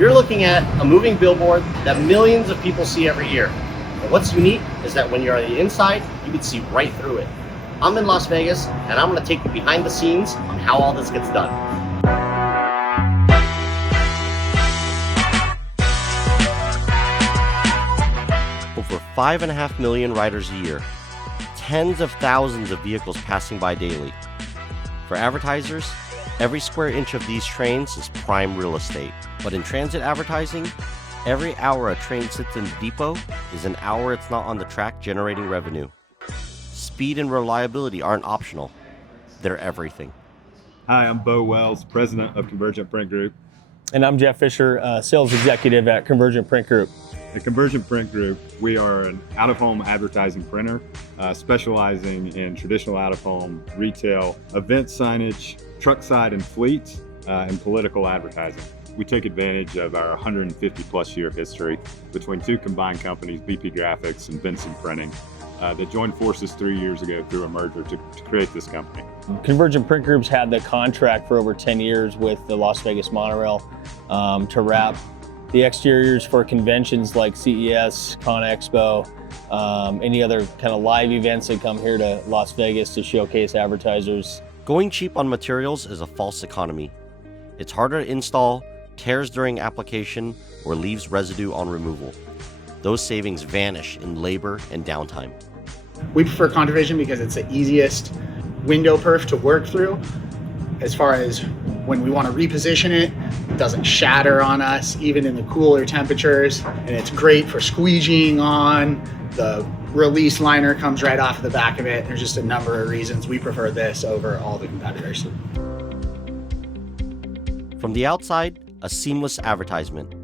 You're looking at a moving billboard that millions of people see every year. And what's unique is that when you're on the inside, you can see right through it. I'm in Las Vegas, and I'm going to take you behind the scenes on how all this gets done. Over 5.5 million riders a year, tens of thousands of vehicles passing by daily. For advertisers, every square inch of these trains is prime real estate. But in transit advertising, every hour a train sits in the depot is an hour it's not on the track generating revenue. Speed and reliability aren't optional. They're everything. Hi, I'm Bo Wells, president of Convergent Print Group. And I'm Jeff Fisher, sales executive at Convergent Print Group. At Convergent Print Group, we are an out-of-home advertising printer, specializing in traditional out-of-home retail, event signage, truck side and fleet, and political advertising. We take advantage of our 150 plus year history between two combined companies, BP Graphics and Benson Printing, that joined forces 3 years ago through a merger to create this company. Convergent Print Group's had the contract for over 10 years with the Las Vegas Monorail to wrap the exteriors for conventions like CES, Con Expo, any other kind of live events that come here to Las Vegas to showcase advertisers. Going cheap on materials is a false economy. It's harder to install, tears during application, or leaves residue on removal. Those savings vanish in labor and downtime. We prefer Contra Vision because it's the easiest window perf to work through. As far as when we want to reposition it, it doesn't shatter on us, even in the cooler temperatures. And it's great for squeegeeing on. The release liner comes right off the back of it. There's just a number of reasons we prefer this over all the competitors. From the outside, a seamless advertisement.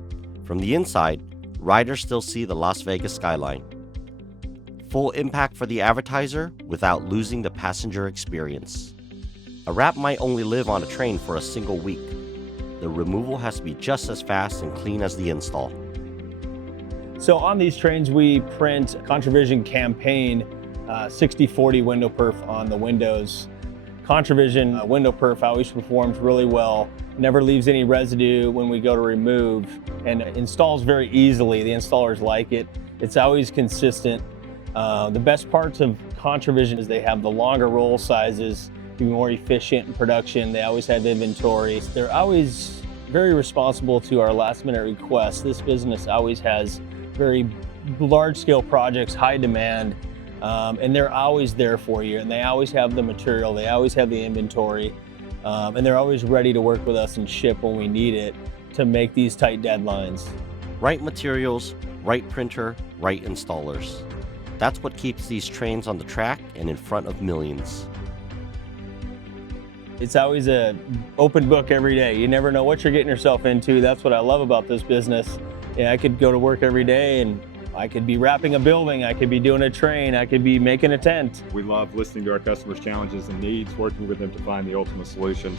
From the inside, riders still see the Las Vegas skyline. Full impact for the advertiser without losing the passenger experience. A wrap might only live on a train for a single week. The removal has to be just as fast and clean as the install. So on these trains, we print Contra Vision campaign 60/40 window perf on the windows. Contra Vision window perf always performs really well, never leaves any residue when we go to remove, and installs very easily. The installers like it. It's always consistent. The best parts of Contra Vision is they have the longer roll sizes, be more efficient in production. They always have inventory. They're always very responsible to our last minute requests. This business always has very large scale projects, high demand, and they're always there for you. And they always have the material, they always have the inventory, and they're always ready to work with us and ship when we need it to make these tight deadlines. Right materials, right printer, right installers. That's what keeps these trains on the track and in front of millions. It's always an open book every day. You never know what you're getting yourself into. That's what I love about this business. Yeah, I could go to work every day and I could be wrapping a building, I could be doing a train, I could be making a tent. We love listening to our customers' challenges and needs, working with them to find the ultimate solution.